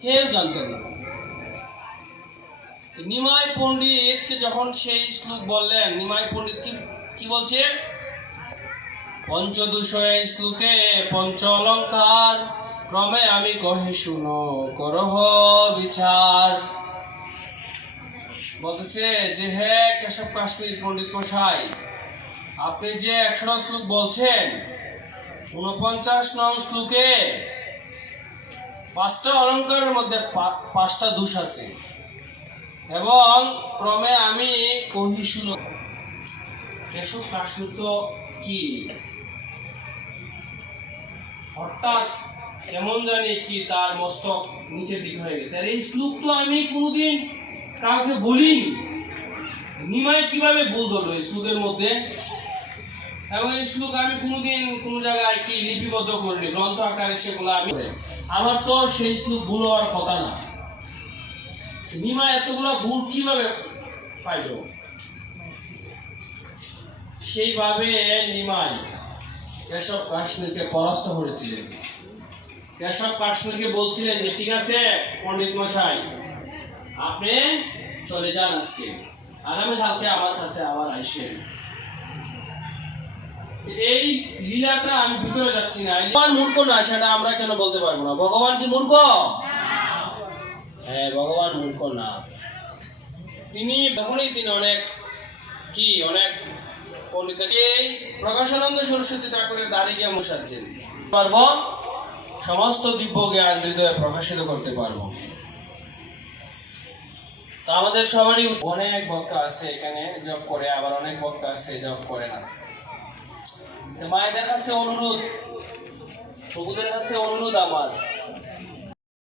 কেউ জানতেন না। নিমাই পণ্ডিতকে যখন সেই শ্লোক বললেন, নিমাই পণ্ডিত কি বলছে? পঞ্চদুষয় শ্লোকে পঞ্চ অলঙ্কার ক্রমে আমি কহে শুনো করহ বিচার। বলতেছে যে হে কেশব কাশ্মীর পণ্ডিত মশাই, আপনি যে 100 শ্লোক বলছেন, 49 নং শ্লোকে 5টা অলঙ্কারের মধ্যে 5টা দোষ আছে এবং ক্রমে আমি কহি শুনো। কেশব কাশ্মীর তো কি হঠাৎ কেমন জানি কি তার মস্তক নিচের দিক হয়ে গেছে। আর এই শ্লোক তো আমি কোনোদিন কাউকে বলিনি। নিমাই কিভাবে ভুল ধরলো এই শ্লোকের মধ্যে? এবং এই শ্লোক আমি কোনোদিন কোনো জায়গায় কি লিপিবদ্ধ করিনি, গ্রন্থ আকারে সেগুলো আমি, আমার তো সেই শ্লোক ভুল হওয়ার কথা না। নিমাই এতগুলো ভুল কিভাবে পাইল? সেইভাবে নিমাই কেশব কাশ্মীরকে পরাস্ত করেছিলেন। কেশব কাশ্মীরকে বলছিলেন যে ঠিক আছে পণ্ডিত মশাই, আপনি চলে যান, আজকে আগামীকালকে আমার কাছে আবার আসেন। এই লীলাটা আমি ভিতরে যাচ্ছি না। ভগবান মূর্খ না সেটা আমরা কেন বলতে পারবো না? ভগবান কি মূর্খ? হ্যাঁ, ভগবান মূর্খ না। তিনি তখনই তিনি অনেক পণ্ডিত এই প্রকাশানন্দ সরস্বতী ঠাকুরের দ্বারে গিয়ে বসাচ্ছেন পারবো, সমস্ত দিব্য জ্ঞান হৃদয়ে প্রকাশিত করতে পারবো। তো আমাদের সবারই অনেক ভক্ত আছে এখানে জপ করে, আবার অনেক ভক্ত আছে জপ করে না। মায়েদের কাছে অনুরোধ, প্রভুদের কাছে অনুরোধ আমার,